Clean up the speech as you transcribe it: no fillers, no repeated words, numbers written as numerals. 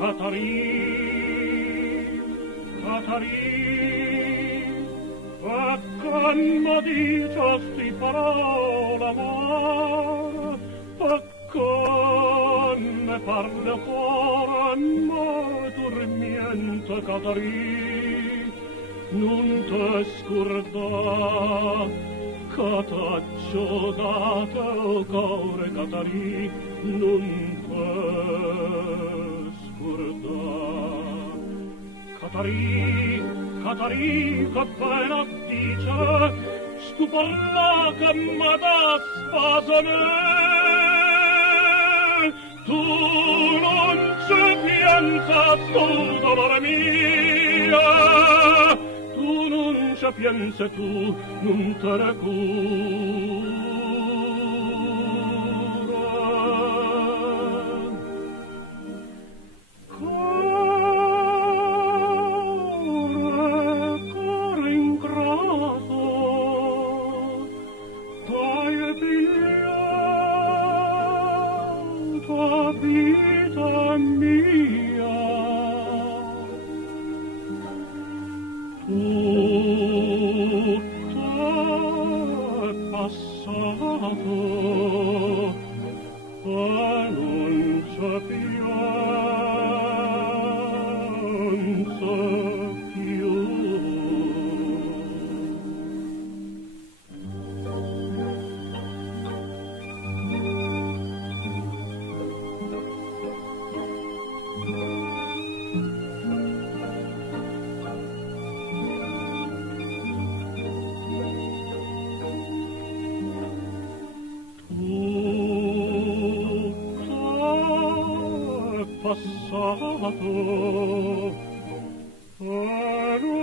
Catarin, Catarin, a canno dicesti parola amor, a canne parle cora, ma dormiente Catarin, non te scordà, che t'accio dato core Catarin, non te scordà. Catarin, Catarin, che pena dice, stu parla che m'ha da spasone, tu non ci piensa stu dolore mia, tu non ci piensa, tu non te ne cura. Core in grasso, dai e tua vita mia. Tutto è passato e non c'è pianza più. Passato e non